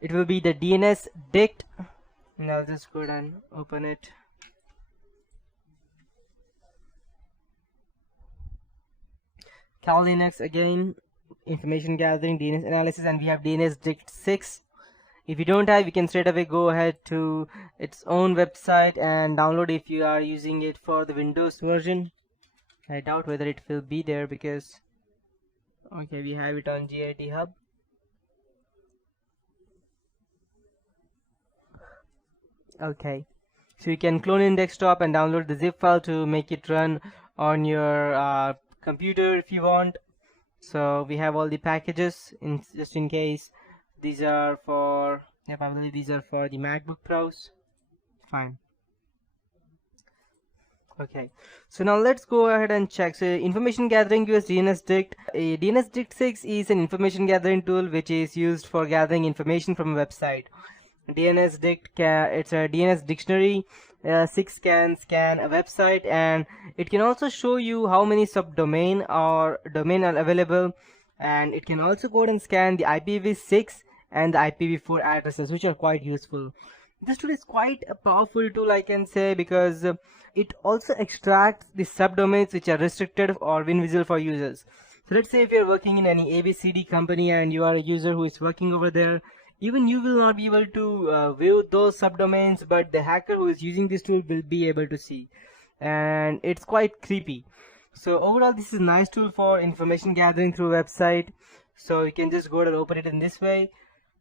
it will be the DNSdict, and I'll just go ahead and open it. Cal Linux again, information gathering, DNS analysis, and we have DNSdict 6. If you don't have, you can straight away go ahead to its own website and download if you are using it for the Windows version. I doubt whether it will be there because okay, we have it on GIT Hub. Okay, so you can clone in desktop and download the zip file to make it run on your computer if you want. So we have all the packages just in case. These are for, yep, I believe these are for the MacBook Pros. Fine. Okay, so now let's go ahead and check. So information gathering use DNSdict. A DNSdict 6 is an information gathering tool which is used for gathering information from a website. DNSdict, it's a DNS dictionary. 6 can scan a website, and it can also show you how many subdomain or domain are available, and it can also go ahead and scan the IPv6 and the IPv4 addresses, which are quite useful. This tool is quite a powerful tool, I can say, because it also extracts the subdomains which are restricted or invisible for users. So let's say if you're working in any ABCD company and you are a user who is working over there, even you will not be able to view those subdomains, but the hacker who is using this tool will be able to see, and it's quite creepy. So overall, this is a nice tool for information gathering through a website. So you can just go ahead and open it in this way,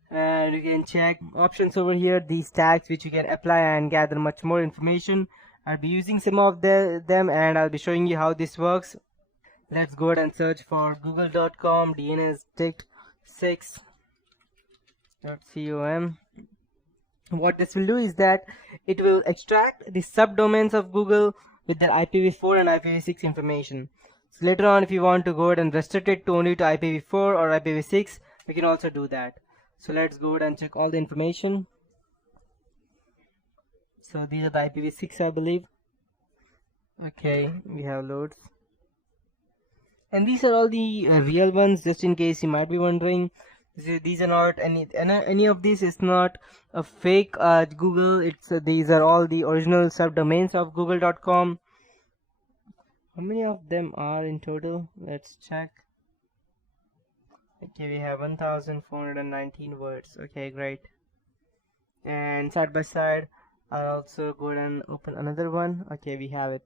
and you can check options over here, these tags which you can apply and gather much more information. I'll be using some of them, and I'll be showing you how this works. Let's go ahead and search for google.com DNSdict 6.com. What this will do is that it will extract the subdomains of Google with their IPv4 and IPv6 information. So later on, if you want to go ahead and restrict it to only to IPv4 or IPv6, we can also do that. So let's go ahead and check all the information. So these are the IPv6, I believe. Okay, we have loads, and these are all the real ones, just in case you might be wondering. These are not any of these is not a fake Google. It's these are all the original subdomains of google.com. How many of them are in total? Let's check. Okay, we have 1419 words. Okay, great. And side by side, I'll also go ahead and open another one. Okay, we have it.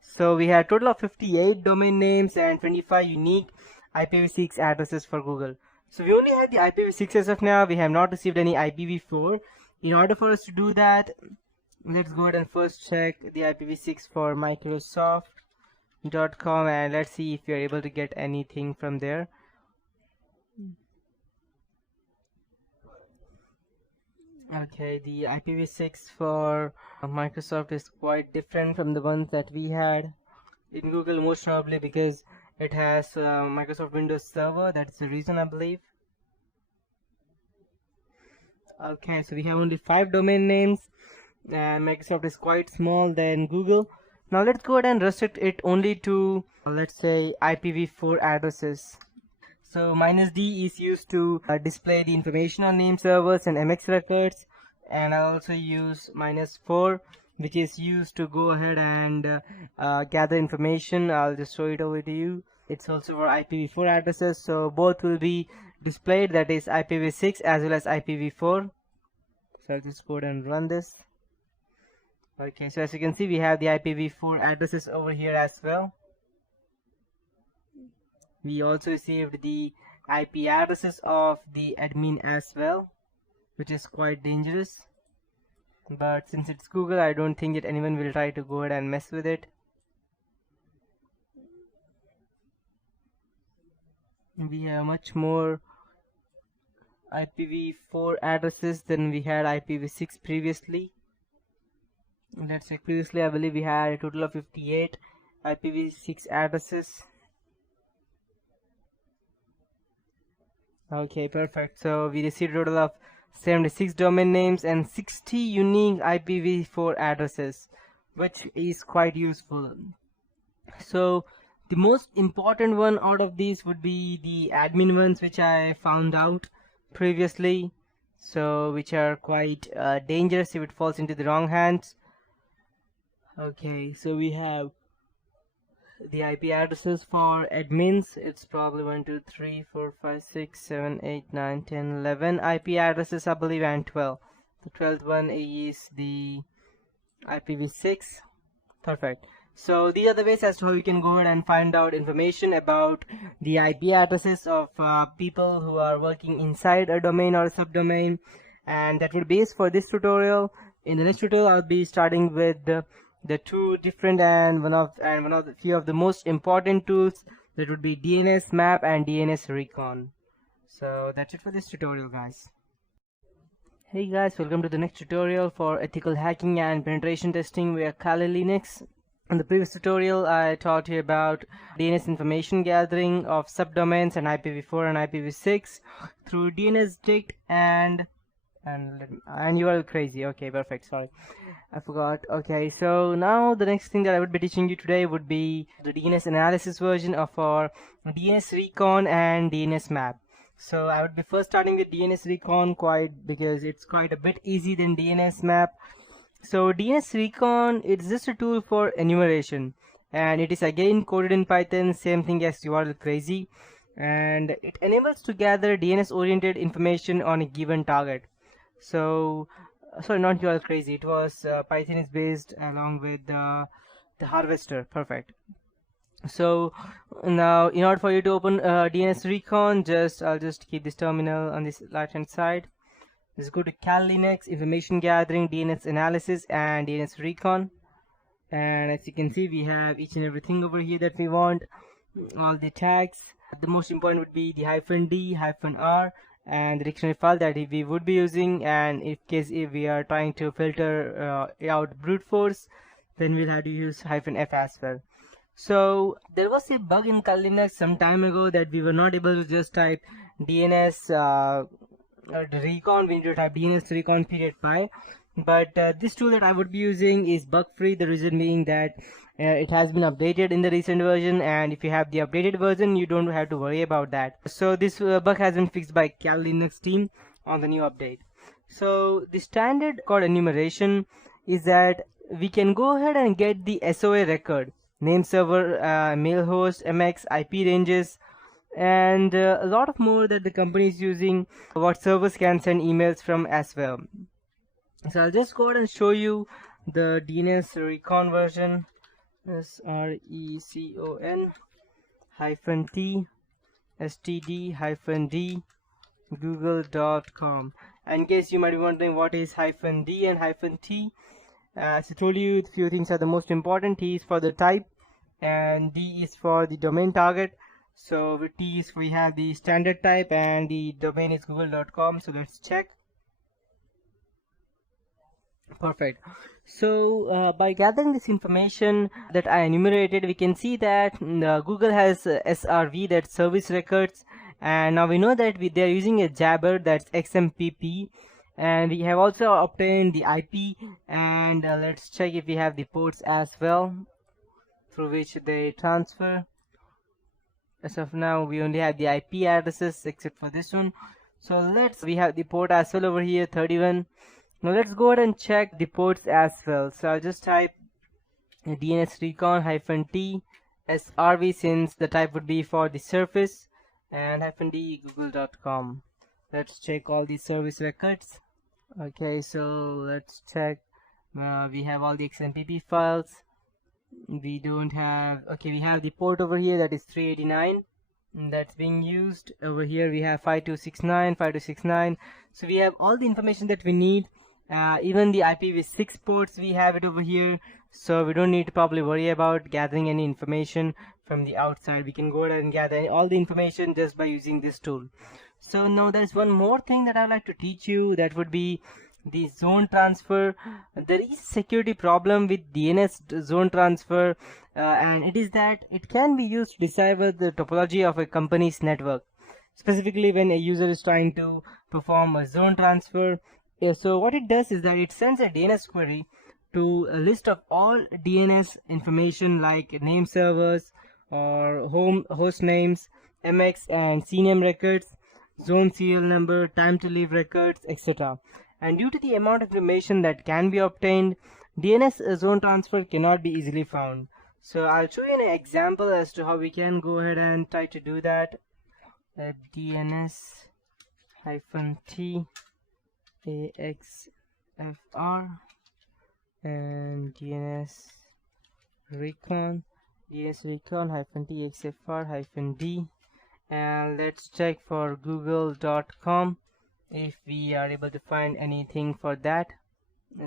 So we have a total of 58 domain names and 25 unique IPv6 addresses for Google. So we only have the IPv6 as of now. We have not received any IPv4. In order for us to do that, let's go ahead and first check the IPv6 for Microsoft.com, and let's see if we are able to get anything from there. Okay, the IPv6 for Microsoft is quite different from the ones that we had in Google, most probably because it has Microsoft Windows Server. That's the reason, I believe. Okay, so we have only 5 domain names, and Microsoft is quite small than Google. Now let's go ahead and restrict it only to, let's say, IPv4 addresses. So -D is used to display the information on name servers and MX records, and I'll also use -4, which is used to go ahead and gather information. I'll just show it over to you. It's also for IPv4 addresses, so both will be displayed, that is IPv6 as well as IPv4. So I'll just go ahead and run this. Okay, so as you can see, we have the IPv4 addresses over here as well. We also received the IP addresses of the admin as well, which is quite dangerous. But since it's Google, I don't think that anyone will try to go ahead and mess with it. We have much more IPv4 addresses than we had IPv6 previously. Let's check. Previously, I believe we had a total of 58 IPv6 addresses. Okay, perfect. So we received a total of 76 domain names and 60 unique IPv4 addresses, which is quite useful. So the most important one out of these would be the admin ones, which I found out previously. so which are quite dangerous if it falls into the wrong hands. Okay, so we have the IP addresses for admins. It's probably 1 2 3 4 5 6 7 8 9 10 11 IP addresses, I believe, and 12. The 12th one is the IPv6. Perfect. So these are the ways as to how you can go ahead and find out information about the IP addresses of people who are working inside a domain or a subdomain, and that would be it for this tutorial. In the next tutorial, I'll be starting with the two different and one of the few of the most important tools, that would be DNSmap and DNSrecon. So that's it for this tutorial, guys. Hey guys, welcome to the next tutorial for ethical hacking and penetration testing via Kali Linux. In the previous tutorial, I taught you about DNS information gathering of subdomains and IPv4 and IPv6 through DNSdict and you are crazy. Okay, perfect. Sorry, I forgot. Okay, so now the next thing that I would be teaching you today would be the DNS analysis version of our DNSrecon and DNSmap. So I would be first starting with DNSrecon because it's quite a bit easy than DNSmap. So DNSrecon, it's just a tool for enumeration, and it is again coded in Python, same thing as URL crazy, and it enables to gather DNS oriented information on a given target. So sorry, not URL crazy, it was Python is based along with the harvester. Perfect. So now in order for you to open DNSrecon, I'll just keep this terminal on this right hand side. Let's go to Kali Linux, information gathering, DNS analysis, and DNSrecon. And as you can see, we have each and everything over here that we want, all the tags. The most important would be the -d, -r, and the dictionary file that we would be using. And if we are trying to filter out brute force, then we'll have to use -f as well. So there was a bug in Kali Linux some time ago that we were not able to just type DNS recon. We need to type DNSrecon /py, but this tool that I would be using is bug free. The reason being that it has been updated in the recent version, and if you have the updated version, you don't have to worry about that. So this bug has been fixed by Kali Linux team on the new update. So the standard code enumeration is that we can go ahead and get the SOA record, name server, mail host, MX, IP ranges, and a lot of more that the company is using, what servers can send emails from as well. So I'll just go ahead and show you the DNSrecon version. SRECON -t std-d google.com. And in case you might be wondering what is -d and -t, as I told you, a few things are the most important. T is for the type and D is for the domain target. So with T is we have the standard type and the domain is google.com. So let's check. Perfect. So by gathering this information that I enumerated, we can see that Google has SRV, that's service records, and now we know that they're using a jabber, that's XMPP, and we have also obtained the IP, and let's check if we have the ports as well through which they transfer. As of now, we only have the IP addresses except for this one. So we have the port as well over here, 31. Now let's go ahead and check the ports as well. So I'll just type DNSrecon -t SRV, since the type would be for the surface, and -d google.com. Let's check all the service records. Okay, so let's check. We have all the XMPP files. We don't have, okay, we have the port over here, that is 389, that's being used. Over here we have 5269. So we have all the information that we need. Even the IPv6 ports, we have it over here, so we don't need to probably worry about gathering any information from the outside. We can go ahead and gather all the information just by using this tool. So now there's one more thing that I'd like to teach you, that would be the zone transfer. There is a security problem with DNS zone transfer, and it is that it can be used to decipher the topology of a company's network, specifically when a user is trying to perform a zone transfer. So what it does is that it sends a DNS query to a list of all DNS information like name servers or host names, MX and CNAME records, zone serial number, time to leave records, etc. And due to the amount of information that can be obtained, DNS zone transfer cannot be easily found. So I'll show you an example as to how we can go ahead and try to do that. DNS-T AXFR and DNSrecon DNSrecon-T AXFR-D, and let's check for google.com if we are able to find anything for that.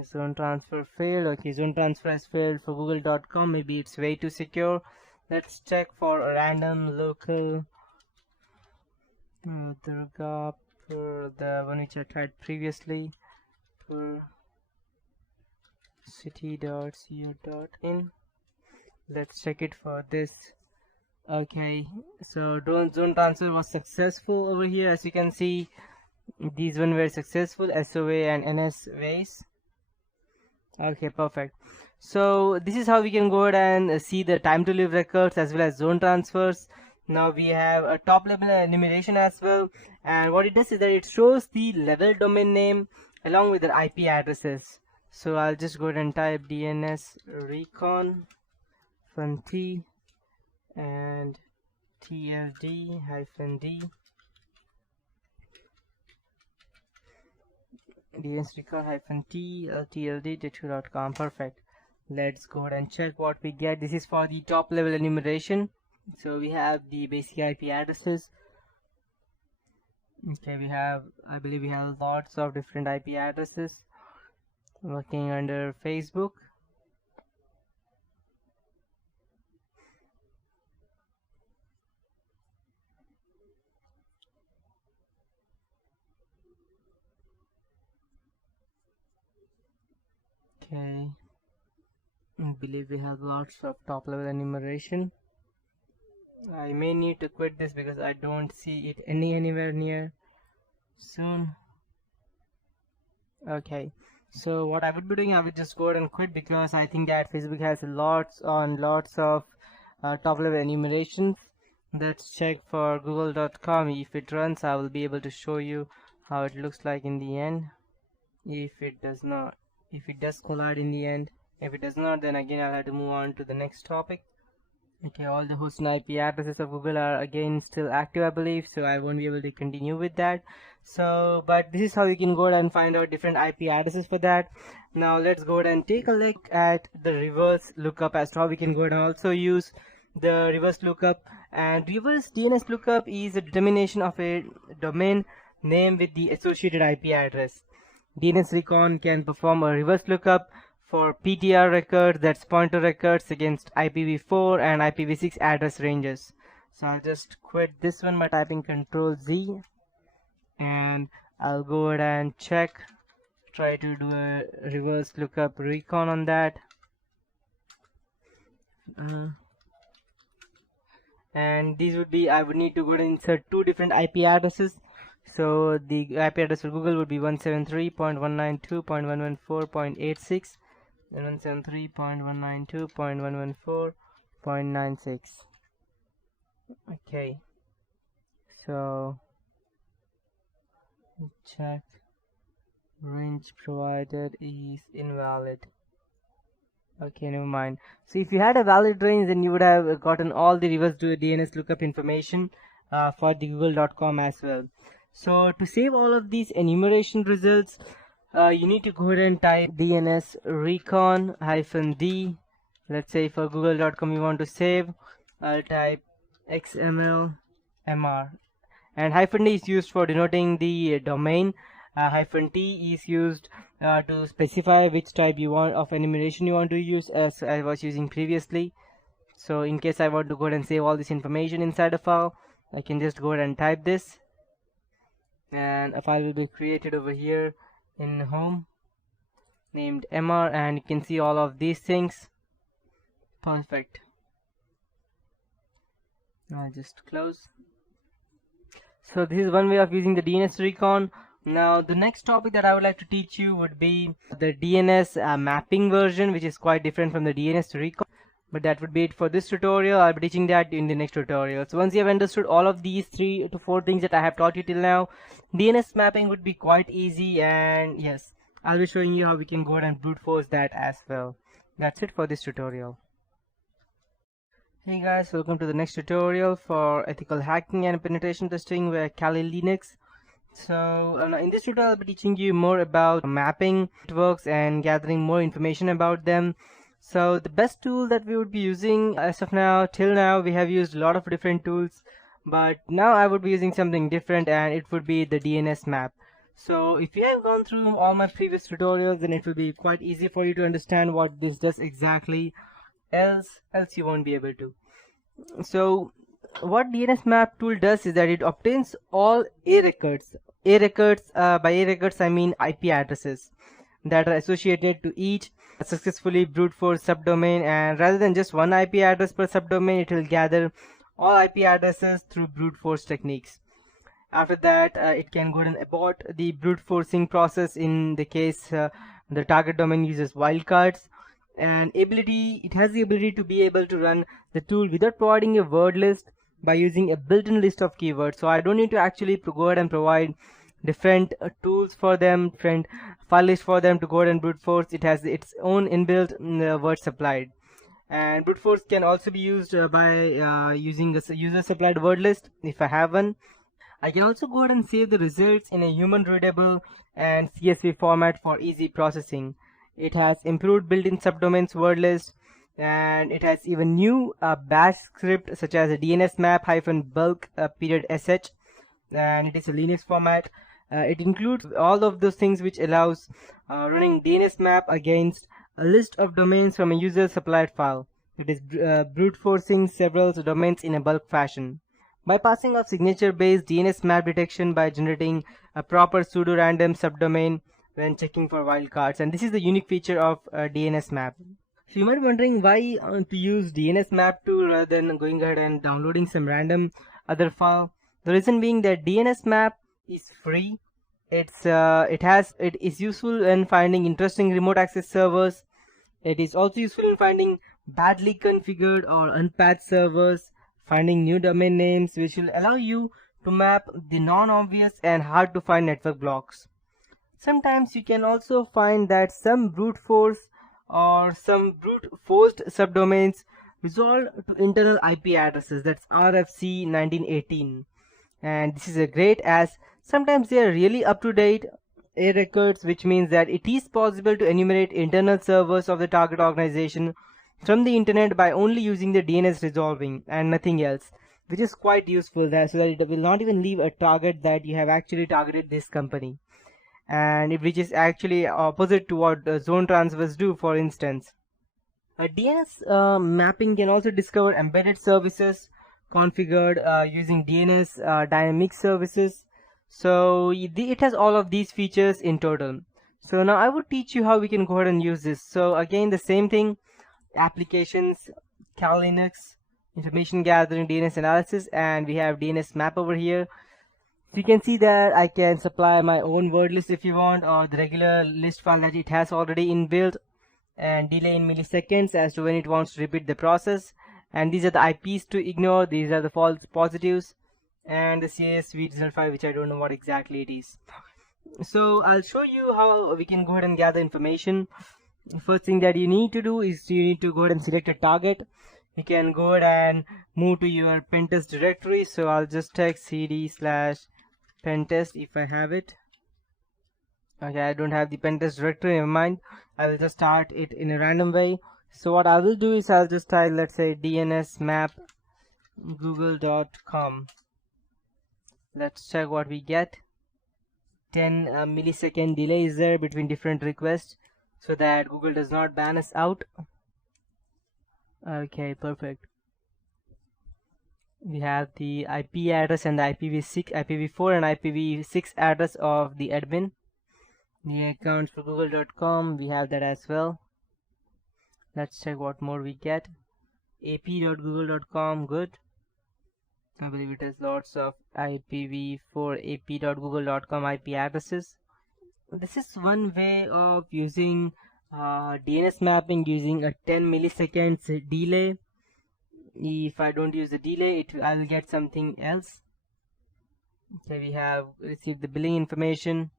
Zone transfer failed. Okay, zone transfer has failed for google.com. Maybe it's way too secure. Let's check for random local Durga, for the one which I tried previously, for city.co.in. Let's check it for this. Okay, so zone transfer was successful over here. As you can see, these one were successful, SOA and NS ways. Okay, perfect. So this is how we can go ahead and see the time to live records as well as zone transfers. Now we have a top level enumeration as well, and what it does is that it shows the level domain name along with the IP addresses. So I'll just go ahead and type DNSrecon T and TLD-D DNSrecon-T TLD.com. Perfect. Let's go ahead and check what we get. This is for the top level enumeration. So we have the basic IP addresses. Okay, I believe we have lots of different IP addresses working under Facebook. Okay, I believe we have lots of top level enumeration. I may need to quit this because I don't see it anywhere near soon. Okay, so what I would be doing, I would just go ahead and quit because I think that Facebook has lots of top level enumerations. Let's check for google.com. If it runs, I will be able to show you how it looks like in the end. If it does not, if it does collide in the end, if it does not, then again I'll have to move on to the next topic. Okay, all the host and IP addresses of Google are again still active, I believe, so I won't be able to continue with that. So, but this is how you can go ahead and find out different IP addresses for that. Now let's go ahead and take a look at the reverse lookup as to how we can go ahead and also use the reverse lookup. And reverse DNS lookup is a determination of a domain name with the associated IP address. DNSrecon can perform a reverse lookup for PTR records, that's pointer records, against IPv4 and IPv6 address ranges. So I'll just quit this one by typing Ctrl-Z, and I'll go ahead and try to do a reverse lookup recon on that. And these would be, I would need to go ahead and insert two different IP addresses. So the IP address for Google would be 173.192.114.86 and 173.192.114.96. Okay, so check range provided is invalid. Okay, never mind. So if you had a valid range, then you would have gotten all the reverse DNS lookup information for the google.com as well. So to save all of these enumeration results, you need to go ahead and type DNSrecon-D. Let's say for google.com you want to save, I'll type XML MR, and -D is used for denoting the domain. -T is used to specify which type you want of enumeration you want to use, as I was using previously. So in case I want to go ahead and save all this information inside a file, I can just go ahead and type this, and a file will be created over here in home named MR, and you can see all of these things. Perfect. I'll just close. So this is one way of using the DNSrecon. Now the next topic that I would like to teach you would be the DNS mapping version, which is quite different from the DNSrecon. But that would be it for this tutorial. I'll be teaching that in the next tutorial. So once you have understood all of these 3 to 4 things that I have taught you till now, DNS mapping would be quite easy, and yes, I'll be showing you how we can go ahead and brute force that as well. That's it for this tutorial. Hey guys, welcome to the next tutorial for ethical hacking and penetration testing with Kali Linux. So in this tutorial I'll be teaching you more about mapping networks and gathering more information about them. So the best tool that we would be using as of now, till now we have used a lot of different tools, but now I would be using something different, and it would be the DNS map. So if you have gone through all my previous tutorials, then it will be quite easy for you to understand what this does exactly, else you won't be able to. So what DNS map tool does is that it obtains all A records. By A records I mean IP addresses that are associated to each successfully brute force subdomain, and rather than just one IP address per subdomain, it will gather all IP addresses through brute force techniques. After that, it can go and abort the brute forcing process in the case the target domain uses wildcards. And it has the ability to be able to run the tool without providing a word list by using a built-in list of keywords. So I don't need to actually go ahead and provide different tools for them, different file lists for them to go ahead and brute force. It has its own inbuilt word supplied. And brute force can also be used by using a user supplied word list if I have one. I can also go ahead and save the results in a human readable and CSV format for easy processing. It has improved built-in subdomains word list, and it has even new bash script such as a DNSmap-bulk sh, and it is a Linux format. It includes all of those things which allows running DNSmap against a list of domains from a user supplied file. It is brute forcing several domains in a bulk fashion. Bypassing of signature-based DNS map detection by generating a proper pseudo-random subdomain when checking for wildcards, and this is the unique feature of DNS map. So you might be wondering why to use DNS map tool rather than going ahead and downloading some random other file. The reason being that DNS map is free. It is useful in finding interesting remote access servers. It is also useful in finding badly configured or unpatched servers, finding new domain names, which will allow you to map the non-obvious and hard to find network blocks. Sometimes you can also find that some brute force or some brute forced subdomains resolve to internal IP addresses, that's RFC 1918, and this is a great as sometimes they are really up to date A records, which means that it is possible to enumerate internal servers of the target organization from the internet by only using the DNS resolving and nothing else, which is quite useful there, so that it will not even leave a target that you have actually targeted this company, and which is actually opposite to what zone transfers do, for instance. DNS mapping can also discover embedded services configured using DNS dynamic services. So it has all of these features in total. So now I would teach you how we can go ahead and use this. So again, the same thing: applications, Kali Linux, information gathering, DNS analysis, and we have DNS map over here. So you can see that I can supply my own word list if you want, or the regular list file that it has already inbuilt, and delay in milliseconds as to when it wants to repeat the process. And these are the IPs to ignore, these are the false positives, and the CSV result file, which I don't know what exactly it is. So I'll show you how we can go ahead and gather information. First thing that you need to do is you need to go ahead and select a target. You can go ahead and move to your pentest directory. So I'll just text cd/pentest if I have it. Okay, I don't have the pentest directory, never mind. I will just start it in a random way. So what I will do is I'll just type, let's say, DNSmap google.com. Let's check what we get. 10 millisecond delay is there between different requests, so that Google does not ban us out. Okay, perfect. We have the IP address and the IPv4 and IPv6 address of the admin. The accounts for google.com, we have that as well. Let's check what more we get. ap.google.com, good. I believe it has lots of IPv4 ap.google.com IP addresses. This is one way of using DNS mapping using a 10 milliseconds delay. If I don't use the delay, I'll get something else. Okay, we have received the billing information.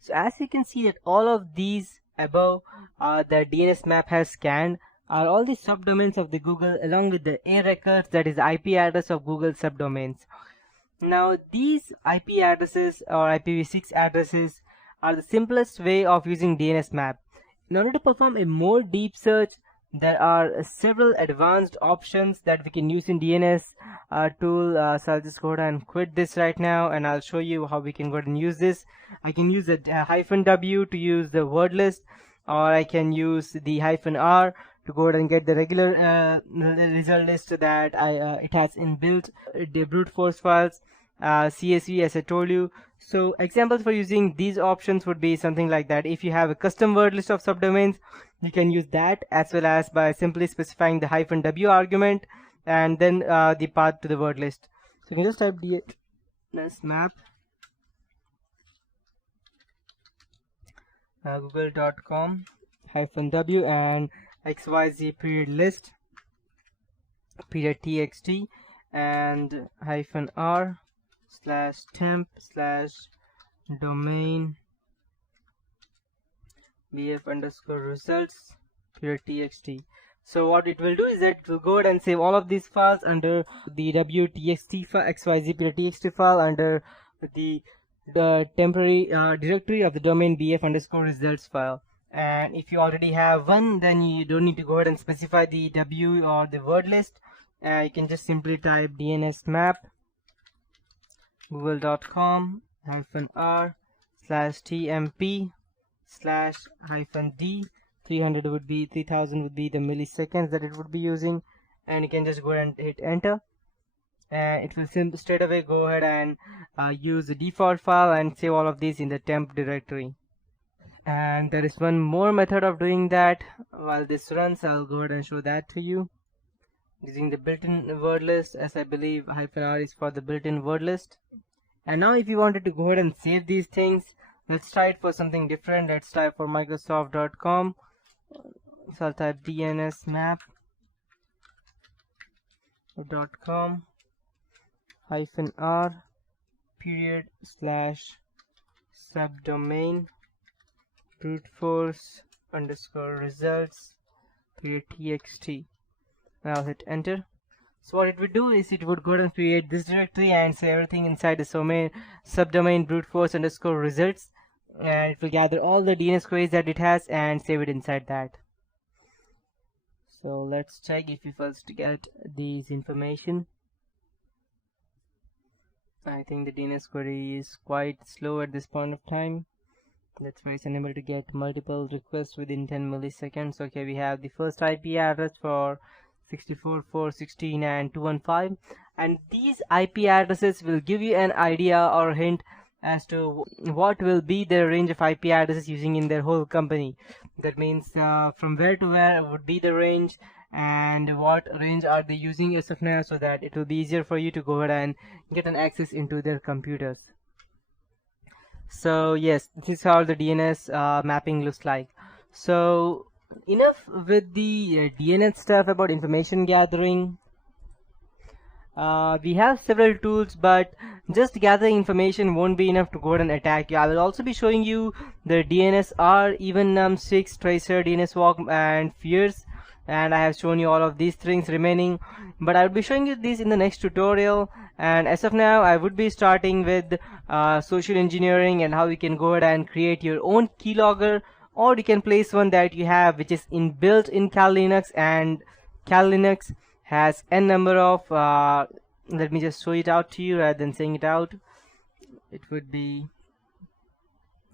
So as you can see that all of these above the DNS map has scanned are all the subdomains of the Google along with the A records, that is the IP address of Google subdomains. Now these IP addresses or IPv6 addresses are the simplest way of using DNS map. In order to perform a more deep search, there are several advanced options that we can use in DNS tool. So I'll just go ahead and quit this right now, and I'll show you how we can go ahead and use this. I can use the -w to use the word list, or I can use the -r to go ahead and get the regular result list that it has inbuilt the brute force files, CSV as I told you. So examples for using these options would be something like that. If you have a custom word list of subdomains, you can use that, as well as by simply specifying the -w argument and then the path to the word list. So you can just type DNSmap google.com -w and xyz period list period txt and -r /temp/domain bf_results period txt. So what it will do is that it will go ahead and save all of these files under the wtxt file, xyz period txt file, under the temporary directory of the domain bf_results file. And if you already have one, then you don't need to go ahead and specify the w or the word list. You can just simply type DNSmap google.com -r/tmp/d. 300 would be 3000 would be the milliseconds that it would be using, and you can just go ahead and hit enter, and it will straight away go ahead and use the default file and save all of these in the temp directory. And there is one more method of doing that. While this runs, I'll go ahead and show that to you using the built-in word list, as I believe -r is for the built-in word list. And now if you wanted to go ahead and save these things, let's try it for something different. Let's type for Microsoft.com. So I'll type DNSmap.com -r /subdomain brute force_results txt. Now hit enter. So what it would do is it would go ahead and create this directory and save everything inside the subdomain brute force_results, and it will gather all the DNS queries that it has and save it inside that. So let's check if we first get these information. I think the DNS query is quite slow at this point of time. That's why it's unable to get multiple requests within 10 milliseconds. Okay, we have the first IP address for 64.4.16 and 215, and these IP addresses will give you an idea or hint as to what will be the range of IP addresses using in their whole company. That means from where to where would be the range, and what range are they using as of now, so that it will be easier for you to go ahead and get an access into their computers. So yes, this is how the DNS mapping looks like. So enough with the DNS stuff about information gathering. We have several tools, but just gathering information won't be enough to go ahead and attack you. I will also be showing you the DNSR, even num6, tracer, DNSwalk, and Fierce, and I have shown you all of these things remaining, but I will be showing you these in the next tutorial. And as of now, I would be starting with social engineering and how you can go ahead and create your own keylogger, or you can place one that you have which is inbuilt in Kali Linux, and Kali Linux has n number of let me just show it out to you rather than saying it out. It would be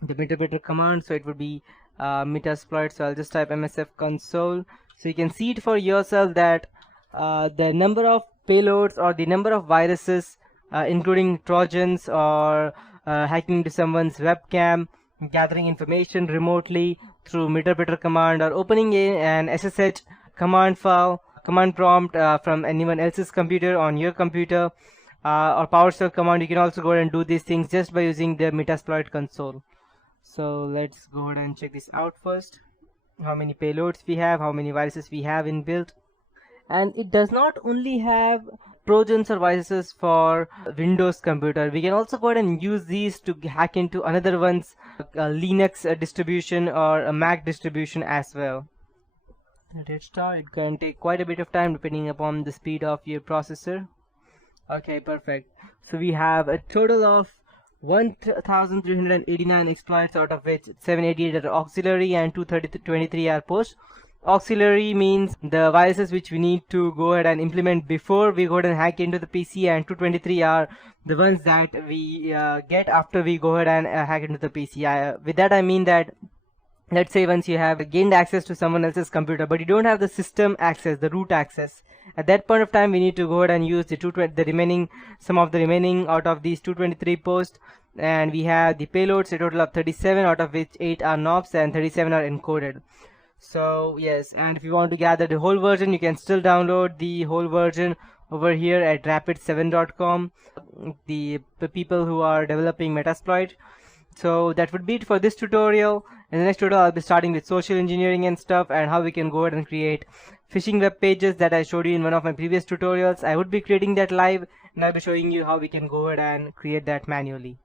the metapreter command, so it would be metasploit. So I'll just type msf console, so you can see it for yourself that the number of payloads or the number of viruses including trojans or hacking into someone's webcam, gathering information remotely through metapreter command, or opening an SSH command file, command prompt from anyone else's computer on your computer, or PowerShell command. You can also go ahead and do these things just by using the Metasploit console. So let's go ahead and check this out first. how many payloads we have, how many viruses we have inbuilt. And it does not only have Trojans or viruses for Windows computer. We can also go ahead and use these to hack into another one's Linux distribution or a Mac distribution as well. Let's start. It can take quite a bit of time depending upon the speed of your processor. Okay, perfect. So we have a total of 1,389 exploits, out of which 788 are auxiliary and 223 are post. Auxiliary means the viruses which we need to go ahead and implement before we go ahead and hack into the PC, and 223 are the ones that we get after we go ahead and hack into the PC. With that I mean that, let's say once you have gained access to someone else's computer but you don't have the system access, the root access, at that point of time we need to go ahead and use the some of the remaining out of these 223 posts, and we have the payloads, a total of 37, out of which 8 are knobs and 37 are encoded. So yes, and if you want to gather the whole version, you can still download the whole version over here at rapid7.com, the people who are developing Metasploit. So that would be it for this tutorial. In the next tutorial I'll be starting with social engineering and stuff, and how we can go ahead and create phishing web pages that I showed you in one of my previous tutorials. I would be creating that live, and I'll be showing you how we can go ahead and create that manually.